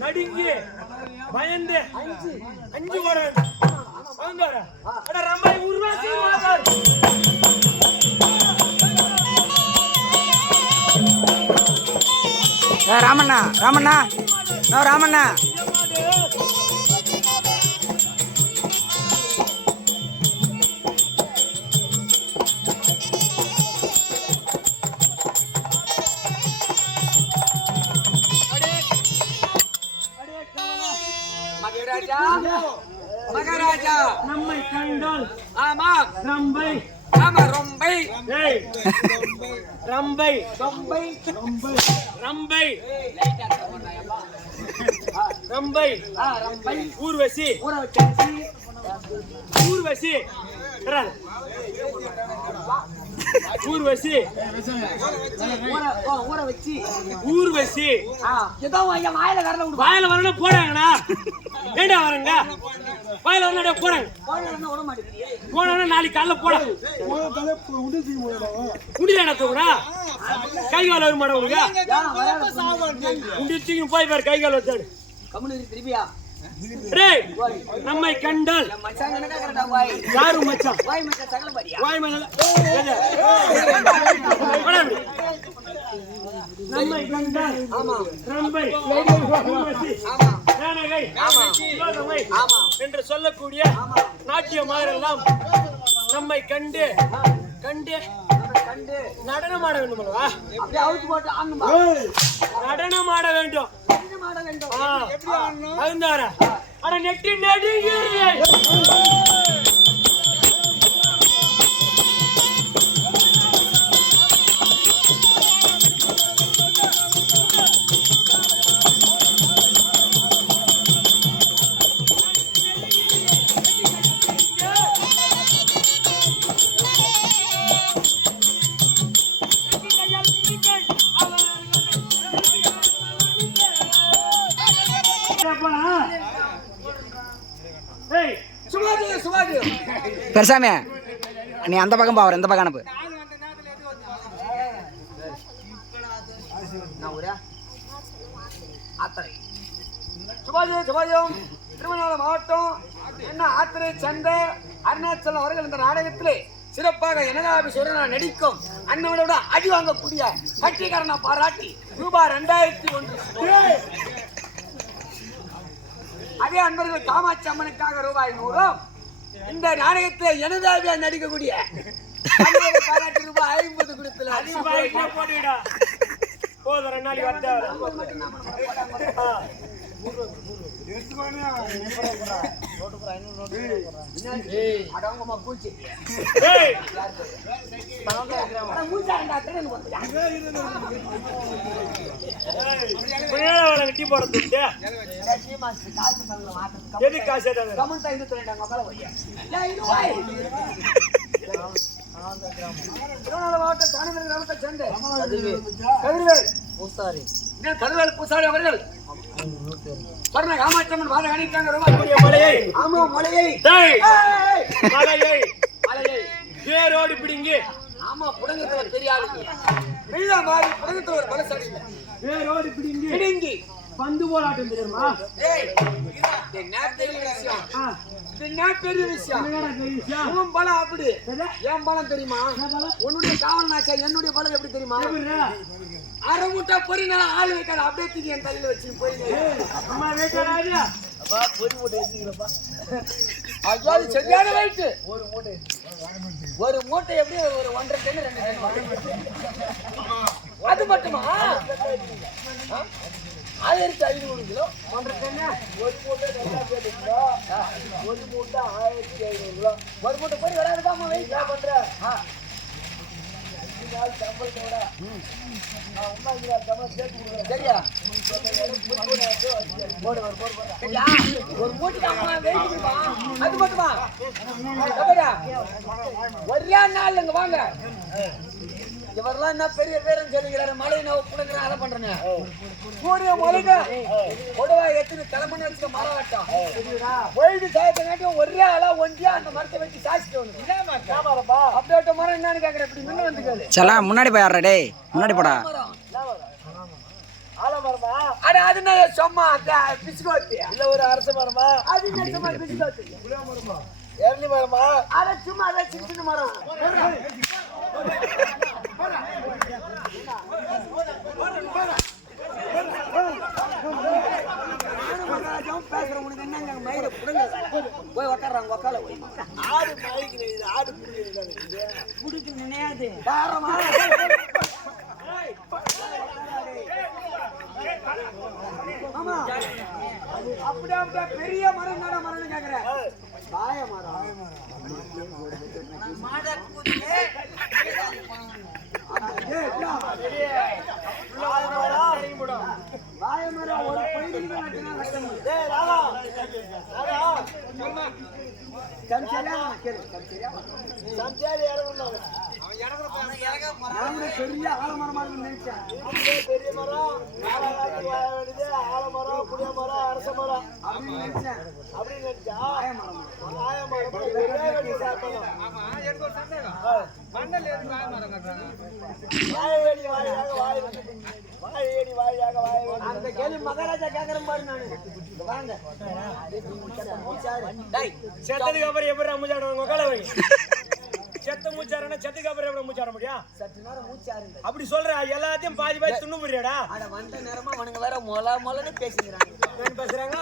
நடுங்கி பயந்து அஞ்சு ஓட வேண்டும். ரம்பாய் உருவாசி ராமண்ணா ராமண்ணா ராமண்ணா மகாராஜா நம்மை கண்டால் ஆமா ரம்பை ஆமா ரொம்பை ரம்பை ரொம்பை ரம்பை ரம்பை ரம்பை ஊர்வசி ஊற வச்சாச்சு ஊர்வசி ஊர்வசி ஊற வச்சு ஊர்வசி ஏதோ ஐயா வாயில வரல விடு வாயில வரணும் போறாங்கண்ணா ஏண்டா வரங்க வாயில வரணும் போறாங்க விட மாட்டேங்குது போனா நாளைக்கு காலைல போட முடியல தூக்குறா கை கால் வர மாட்டேன் உனக்கு முடிச்சு போய் பாரு கை கால் வச்சாடு கம்முனு திருப்பியா நம்மை கண்டால் யாரு மச்சான் வாய் மச்சான் சகல பாரியா வாய் மச்சான் நம்மை கண்டால் ஆமா ரம்பை ஆமா ஜானகை ஆமா ஆமா என்று சொல்லக்கூடிய நாட்டியமாரெல்லாம் நம்மை கண்டு கண்டு கண்டு நடனம் ஆட வேண்டும் அல்லவா? அப்படியே அவுத்து போட்டு ஆடணுமா? நடனம் ஆட வேண்டும். நடனம் ஆட வேண்டும். எப்படி ஆடணும்? அதுதாரா. அட நெட்டி நடிகை. பெருசாமி நீ அந்த பக்கம் பாவற இந்த பக்கம் அனுப்பு. சுபாஜியம் திருவண்ணாமலை மாவட்டம் என்ன ஆத்திரை சந்தை அருணாச்சலம் அவர்கள் இந்த நாடகத்திலே சிறப்பாக எனதாபிஷேகம் நடிக்கும் அண்ணனோட அடி வாங்கக்கூடிய கட்சிக்காரனை பாராட்டி ரூபாய் 2001. அதே அன்பர்கள் காமாட்சி அம்மனுக்காக ரூபாய் 100. இந்த நாடகத்தில் எனதாபியா நடிக்கக்கூடிய பாராட்டி ரூபாய் 50 கொடுத்துல போதும் 2 நாளைக்கு வந்தா டீ போட எது காசு மாவட்ட தானிமலை கிராமத்தை சேர்ந்த கதிர்வேல் பூசாரி அவர்கள் காமாட்சம்மன் வாத அணிக்காங்க ரூபாய் மலையை ஆமா மலையை மலையை மலையை வேரோடு பிடிங்கி ஆமா புடங்கத்துல பெரிய ஆளுங்க பெரிய மாதிரி புடங்கத்துல ஒரு பலசாலி வேரோடு பிடிங்கி பிடிங்கி பந்து போராட்டம் தெரியுமா? பெரிய விஷயம் உன் பலம் அப்படி என் பலம் தெரியுமா? உன்னுடைய காவல் நாச்சா என்னுடைய பலம் எப்படி தெரியுமா? அரை மூட்டை பொறி நல்லா ஆள் வைக்காத அப்படியே தூக்கி என் தலையில வச்சு போய் சரியான வயிற்று ஒரு மூட்டை எப்படி ஒரு 1.5 டன் 2 டன் அது மட்டுமா 1500 கிலோ 1.5 டன் ஒரு மூட்டை 2500 கிலோ ஒரு மூட்டை 1500 கிலோ ஒரு மூட்டை போய் வராதுதாமா வெயிட் என்ன பண்ற சரியா ஒரு மூட்டை அது மட்டுமா ஒரே நாள் இங்க வாங்க இவரெல்லாம் என்ன பெரிய பேரும் சொல்லிக்கிறாரு மழை நான் புடுங்கிற அதை பண்றேன்னு சூரிய மலைங்க கொடுவா எத்தனை தலைமணி வச்சுக்க மரம் வெட்டம் ஒயிடு சாயத்தங்காட்டியும் ஒரே ஆளா ஒன்றியா அந்த மரத்தை வச்சு சாய்ச்சிட்டு அப்படியே மரம் என்னன்னு கேக்குறேன் இப்படி முன்ன வந்துக்காது சலா முன்னாடி போய் ஆடுறா டேய் முன்னாடி போடா ஆலமரமா? அட அது நான் சும்மா பிஸ்கோத்தி இல்ல ஒரு அரச மரமா? அது நான் சும்மா பிஸ்கோத்தி எரளி மரமா? அட சும்மா அத சின்ன மரம் பேசுறேன் உனக்கு என்னங்க மயிரை புடுங்க போய் உக்காடுறாங்க உக்கால போய் ஆடு மயிருக்கு ஆடு புடிக்க நினையாது ஆமா அப்படியே அப்படியே பெரிய மரம் தான மரம்னு கேக்குறேன் வாய மரம் வாய மரம் ஒரு பையனுக்கு தான் நட்டுனா நட்டணும். டேய் ராதா ராதா சொன்னா கம்சரியா கேளு கம்சரியா சம்சாரி இறங்கணும். நான் பெரிய ஆலமரமா இருக்குன்னு நினைச்சேன். பெரிய மரம் நாலாயிரத்து வாழ வேண்டியது ஆலமரம் புளிய மரம் அரச மரம் அப்படின்னு நினைச்சேன். அப்படின்னு நினைச்சா வாய மரம் வாய மரம் ஒரே வெடி சாப்பிடணும். வாய வேடி வாயாக வாய வாய வேடி வாயாக வாய வேடி. அந்த கேள்வி மகாராஜா கேக்குறேன் பாரு நானு இங்க வாங்க டேய் செத்ததுக்கு அப்புறம் எப்படி மூச்சாடுவாங்க உக்கால வை. செத்த மூச்சாரனா செத்துக்கு அப்புறம் எப்படி மூச்சாட முடியும்? சற்று நேரம் மூச்சாருங்க அப்படி சொல்ற எல்லாத்தையும் பாதி பாதி துண்ணு புரியாடா? அட வந்த நேரமா அவனுங்க வேற மொளன்னு பேசிக்கிறாங்க என்ன பேசுறாங்க?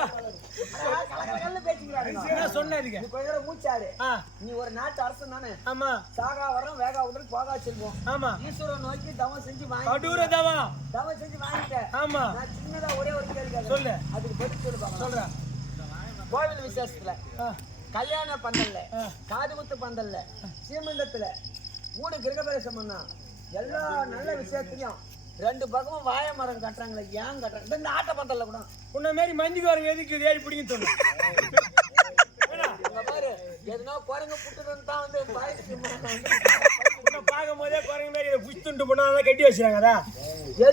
கலகலன்னு பேசிக்கிறாங்க என்ன சொன்னதுக்கு? நீ கொஞ்ச நேரம் மூச்சாரு ஆ நீ ஒரு நாட்டு அரசன் தானே ஆமா சாகா வரோம் வேகா உடல் போகா செல்வோம் ஆமா ஈஸ்வரன் நோக்கி தவம் செஞ்சு வாங்கி கடூர தவா தவம் செஞ்சு வாங்கிட்டேன் ஆமா நான் சின்னதா ஒரே ஒரு கேள்வி கேட்கிறேன் சொல்லு. அதுக்கு பதில் சொல்லு பாக்கலாம் சொல்றேன். கோவில் விசேஷத்துல ஆ, கல்யாண பந்தல்ல ஆ. காதுகுத்து பந்தல்ல சீமந்தத்துல மூணு கிரகபிரவேசம் பண்ணா எல்லா நல்ல விஷயத்திலையும் ரெண்டு பக்கமும் வாழை மரம் கட்டுறாங்களே ஏன் கட்டுறாங்க இந்த ஆட்ட பந்தல்ல கூட உன்ன மாரி மந்திக்கு வரங்க எதுக்கு இது ஏறி பிடிங்க சொன்ன? இங்க பாரு எதுனா குரங்கு புட்டுன்னு தான் வந்து வாய்க்கு உன்னை பார்க்கும் போதே குரங்கு மாரி இதை புஷ்துண்டு போனா அதான் கட்டி வச்சுறாங்க. அதான்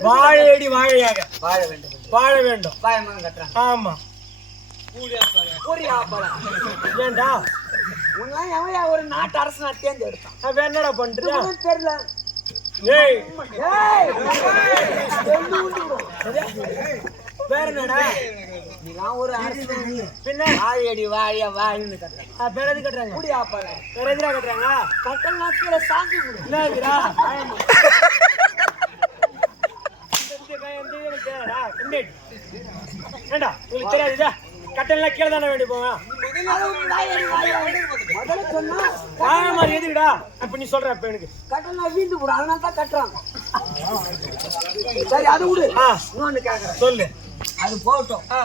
வாழையடி வாழையாக வாழ வேண்டும் வாழ வேண்டும். வாழை மரம் கட்டுறாங்க ஆமா பூரியா பழம் ஏண்டா உன்னெல்லாம் எவன் ஒரு நாட்டு அரசனா தேர்ந்தெடுத்தான் அவன் என்னடா பண்ற? ஒண்ணும் தெரியல ஏய் ஏய் வேற என்னடா? நீலாம் ஒரு அரசன் பின்ன வாழையடி வாழியா வாழின்னு கட்டுறாங்க வேற எது கட்டுறாங்க? பூரியா பழம் வேற எதுடா கட்டுறாங்க? கட்டல் நாட்கள சாந்தி கொடு என்ன இதுடா? ஏண்டா உங்களுக்கு தெரியாதுடா? கட்டெல்லாம் கீழே தானே வேண்டி போங்க. முதல்ல சொன்னா வாழை மாதிரி எதுக்குடா? அப்ப நீ சொல்ற இப்ப எனக்கு கட்டல் வீந்து போடும் அதனால தான் கட்டுறாங்க சரி அது விடு ஆ இன்னொன்னு கேக்குறேன் சொல்லு. அது போகட்டும் ஆ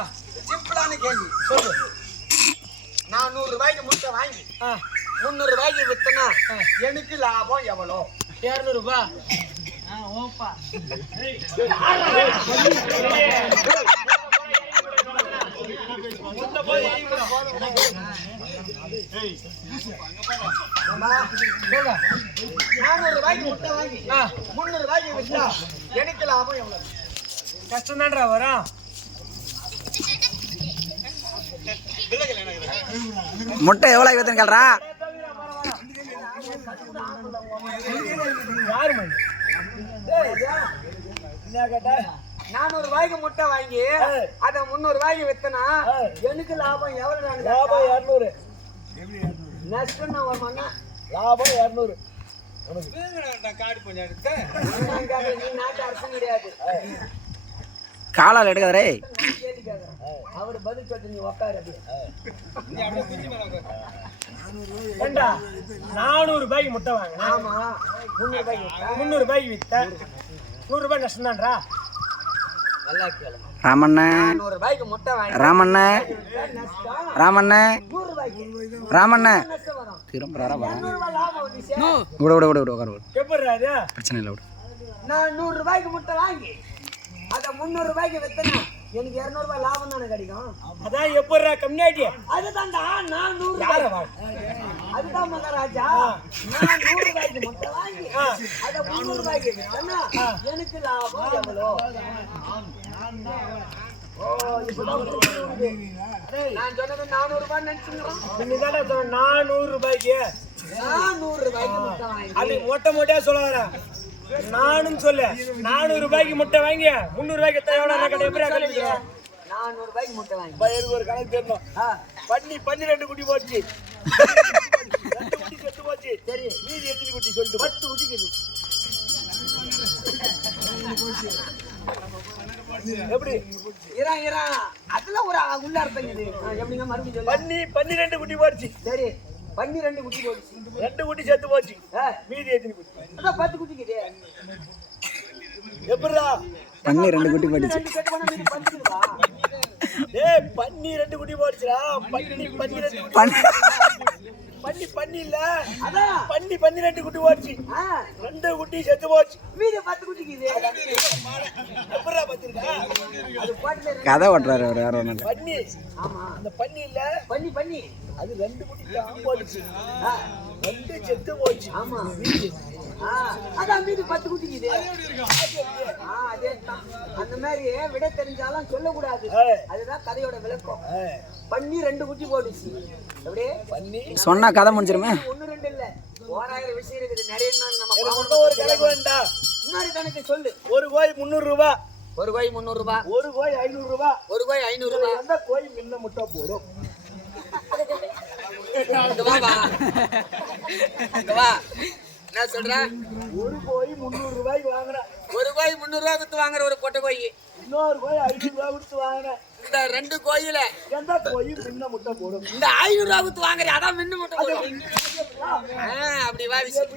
சிம்பிளான கேள்வி சொல்லு. நான் 100 ரூபாய்க்கு முட்டை வாங்கி ஆ 300 ரூபாய்க்கு வித்தனா எனக்கு லாபம் எவ்வளோ 200 ரூபாய். ஓப்பா சொல்ல 400 ரூபாய்க்கு முட்டை வாங்கி 300 ரூபாய்க்கு வித்தா எனக்கு லாபம் எவ்வளோ கஷ்டம் தான்டா வரும். முட்டை எவ்வளோ வித்துன்னு கேள்றா? யாரு மணி? என்ன கேட்டா? 400 ரூபாய்க்கு முட்டை வாங்கி அத 300 ரூபாய்க்கு வித்தனா எனக்கு லாபம் எவ்வளவு லாபம் 200. நஷ்டம் நான் வருமானா லாபம் 200. நீ நாட்டு அரசன் கிடையாது காலால் எடுக்காதரே. கேள்வி கேட்கறேன் அவர் பதில் சொல்லிட்டு நீ உட்காரு ஏண்டா 400 ரூபாய்க்கு முட்டை வாங்கினா ஆமா 300 ரூபாய்க்கு வித்தா 300 ரூபாய்க்கு வித்த 100 ரூபாய் நஷ்டம் தான்டா. நல்லா கேளுங்க ராமண்ண 400 ரூபாய்க்கு முட்டை வாங்கி ராமண்ண நஷ்டம் ராமண்ண 100 ரூபாய்க்கு ராமண்ண நஷ்டம் வரும் திரும்புறாரா? 200 ரூபாய் லாபம் வந்துச்சு விடு விடு விடு விடு உட்காரு விடு. எப்படி அது? பிரச்சனை இல்லை விடு. நான் 100 ரூபாய்க்கு முட்டை வாங்கி அத 300 ரூபாய்க்கு வித்தனா எனக்கு 200 ரூபாய் லாபம் தானே கிடைக்கும் அதான் எப்படிடா கம்யூனிட்டி? அதுதான்டா நான் 100 யார ரூபாய் அதுதான் மகாராஜா நான் 100 ரூபாய்க்கு முட்டை வாங்கி அத 300 ரூபாய்க்கு வித்தனா எனக்கு லாபம் எவ்வளோ ஓ இப்பதான் புரியுது. நான் சொன்னது 400 ரூபாய் நினைச்சுக்கிறோம் நீ தானே சொன்ன 400 ரூபாய்க்கு. நான் 100 ரூபாய்க்கு முட்டை வாங்கி அது மொட்டை மொட்டையா சொல்லாத. நானும் சொல்லு 400 ரூபாய்க்கு முட்டை வாங்கி 300 ரூபாய்க்கு எவ்வளோ கடை எப்படி கழிக்கிறோம்? 400 ரூபாய்க்கு முட்டை வாங்கி எனக்கு ஒரு கணக்கு தெரியணும். பண்ணி 12 குட்டி போச்சு, 2 குட்டி செத்து போச்சு. சரி, மீதி எத்தனை குட்டி சொல்லிட்டு? 10 குட்டிக்குது. எப்படி? இரா அதெல்லாம் ஒரு உள்ள அர்த்தம் இது. எப்படிங்க மறுபடியும் சொல்லு. பண்ணி 12 குட்டி போச்சு. சரி, 12 குட்டி போச்சு. 2 குட்டி செத்து போச்சு. மீதி எத்தனை குட்டி? அதான் 10 குட்டிக்குது. எப்படிடா? 12 குட்டி போட்டுச்சு. 2 செட் பண்ணா மீதி 10 குட்டிவா? ஏய், பண்ணி 2 குட்டி போச்சுடா. பண்ணி 12 குட்டி. பண்ணி இல்ல, அதான் பண்ணி 12 குட்டி போச்சு. 2 குட்டி செத்து போச்சு. மீதி 10 குட்டிக்குது. எப்படிடா பத்திருக்கா? அது பாட்டுல கதை ஓட்டுறாரு அவர் வேற ஒன்றும். பண்ணி, ஆமா அந்த பண்ணி இல்ல, பண்ணி அது 2 குட்டி தான் போச்சு. 2 செத்து போச்சு. ஆமா அதான் மீதி 10 குட்டிக்குது. அதே தான். அந்த மாதிரி விட தெரிஞ்சாலும் சொல்லக்கூடாது. அதுதான் கதையோட விளக்கம். பண்ணி 2 குட்டி போட்டுச்சு. அப்படியே பண்ணி சொன்னா கதை முடிஞ்சிருமே. 1 2 இல்ல, 1000 விஷயம் இருக்குது. நிறைய நம்ம ஒரு கணக்கு வேண்டாம். முன்னாடி கணக்கு சொல்லு. ஒரு கோய் 300 ரூபாய், ஒரு கோய் 300 ரூபாய், ஒரு கோய் 500 ரூபாய், ஒரு கோய் 500 ரூபாய். எந்த கோய் முன்ன முட்டை போடும்? வா என்ன சொல்ற? ஒரு கோய் 300 ரூபாய்க்கு வாங்குறேன். ஒரு கோய் 300 ரூபாய் கொடுத்து வாங்குற ஒரு பொட்டை கோய். இன்னொரு கோய் 500 ரூபாய் கொடுத்து வாங்குறேன். இந்த 2 கோயில எந்த கோய் முன்ன முட்டை போடும்? இந்த 500 ரூபாய் கொடுத்து வாங்குற அதான் மின்னு முட்டை போடும். அப்படி வா விஷயம்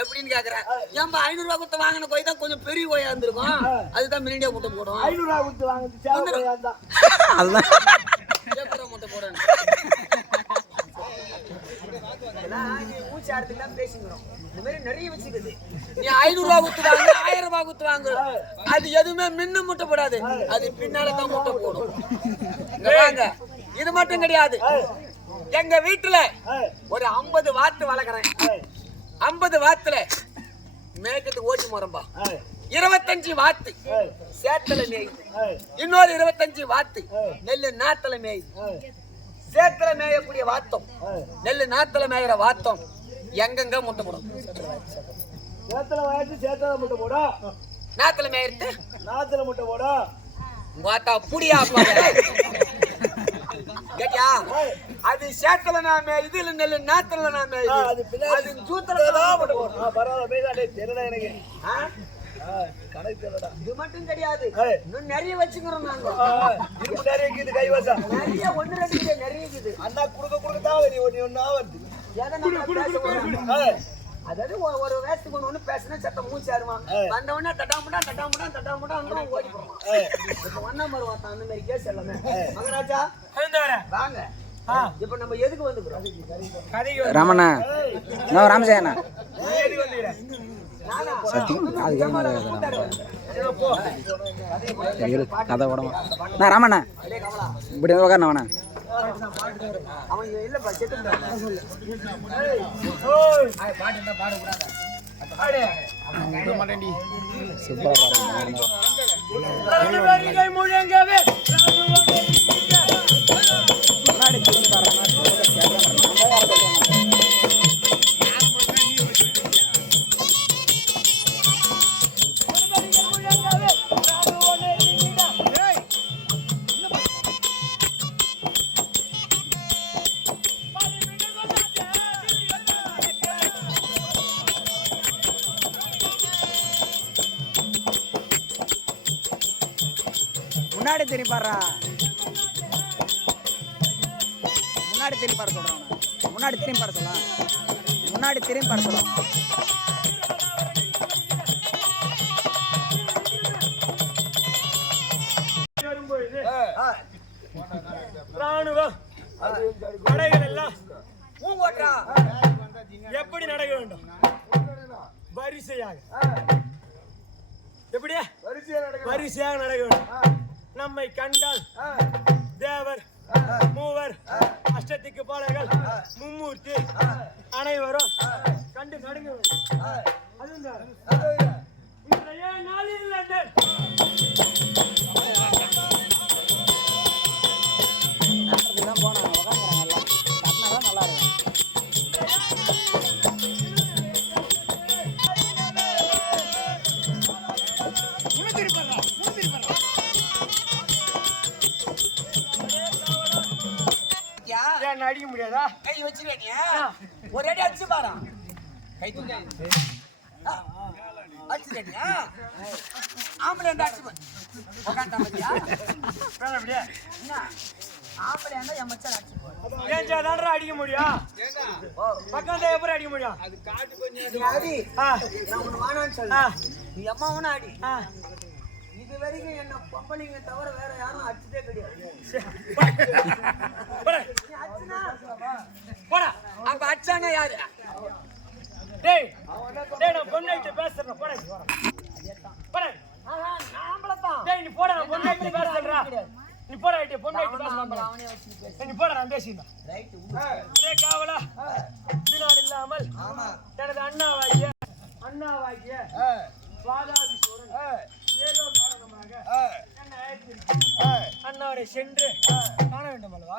எப்படின்னு கேக்குறேன். ஏன்பா 500 ரூபாய் கொடுத்து வாங்கின கோய் தான் கொஞ்சம் பெரிய கோயா இருந்திருக்கும். அதுதான் மினிடியா முட்டை போடும். 500 ரூபாய் கொடுத்து வாங்குறது சேவை கோயா தான். அதுதான் சேப்பர முட்டை போடணும். மூச்சு ஆடுறதுக்கு பேசிக்கிறோம். இந்த மாதிரி நிறைய வச்சுக்குது. நீ 500 ரூபாய் கொடுத்து வாங்க, 1000 ரூபாய் கொடுத்து வாங்க, அது எதுவுமே மின்னு முட்டை போடாது. அது பின்னால தான் முட்டை போடும். வாங்க, இது மட்டும் கிடையாது. எங்க வீட்டுல ஒரு 50 வாத்து வளர்க்குறேன். 50 வாத்துல மேய்க்கிறதுக்கு ஓட்டி மரம்பா, 25 வாத்து சேத்துல மேய், இன்னொரு 25 வாத்து நெல்லு நாத்துல மேய். சேத்துல மேயக்கூடிய வாத்தம், நெல்லு நாத்துல மேயிற வாத்தம் எங்கெங்க முட்டை போடும்? சேத்துல வாய்ட்டு சேத்துல முட்டை போடா. நாத்துல மேயிறது நாத்துல முட்டை போடா. வாத்தா புடியா கேட்டியா? அது சேத்துல நாம இதுல நெல்லு நாத்துல நாம அது பின்னாடி சூத்திர தான் முட்டை போடும். பரவாயில்ல பேசாடே, தெரியல எனக்கு. கணக்கு தெரியலடா. இது மட்டும் கிடையாது, இன்னும் நிறைய வச்சுக்கிறோம் நாங்க. இருப்பு நிறைய இருக்குது கைவாசம். நிறைய 1 2 நிறைய இருக்குது. அண்ணா குடுக்க தான் நீ ஒன்னா வருது. அதாவது ஒரு வேஸ்ட் ஒண்ணு பேசினா சட்டம் மூச்சு ஆடுவான். வந்த உடனே தட்டாமுடா ஓடி போவான். இப்ப ஒன்னா வருவான் அந்த மாதிரி கேஸ் எல்லாமே. மகராஜா வாங்க. இப்ப நம்ம எதுக்கு வந்துக்கிறோம்? ராமண்ணா, ராமஜெயண்ணா கதை உடம்பு நான் ராமண்ணா இப்படி உட்காரணா. அவன் இல்லப்பா செத்துட்டான். முன்னாடி திரும்பி பாடுறா, முன்னாடி திரும்பி பாட சொல்றான். முன்னாடி திரும்பி பாட சொல்லலாம், முன்னாடி திரும்பி பாட சொல்லலாம். ராணுவம் படைகள் எல்லாம் எப்படி நடக்க வேண்டும்? வரிசையாக. எப்படியா வரிசையாக நடக்க வேண்டும். நம்மை கண்டால் தேவர், மூவர், அஷ்டத்திக்கு பாலர்கள், மும்மூர்த்தி அனைவரும் கண்டு நடுங்க வேண்டும். இன்றைய நாளில் லண்டன் யாரா என்ன அடிக்க முடியாதா? கை வச்சிருக்கீங்க ஒரு அடி அடிச்சு பாரா கை தூக்கி அடிச்சிருக்கீங்க ஆம்பளை இருந்தா அடிச்சு உட்காந்துட்டா மத்தியா அப்படியே என்ன ஆம்பளை இருந்தா என் மச்சான் அடிச்சு ஏன்டா அடிக்க முடியும்? பக்கம் எப்படி அடிக்க முடியும்? நீ அடி நான் ஒண்ணு வானான்னு சொல்ல நீ அம்மா ஒண்ணு அடி இது வரைக்கும் என்ன பொம்பளைங்க தவிர வேற யாரும் அடிச்சதே கிடையாது போடா. அப்ப அடிச்சாங்க யாரு டேய் நான் பொண்ணாயிட்டு பேசுறேன். போடா போடா. நாம்பளத்தான் டேய் நீ போடா, நான் பொண்ணாயிட்டு பேசுறேன்டா. நீ போடா ஐட்டி பொண்ணாயிட்டு பேசுறேன். அவனே வச்சு நீ போடா, நான் பேசிட்டேன். ரைட் இதே காவலா இதனால் இல்லாமல் எனது அண்ணாவாகிய வாதாபிசூரன் ஏதோ காரணமாக என்னை அழைத்திருக்கிறார். அண்ணாவரை சென்று காண வேண்டும் அல்லவா?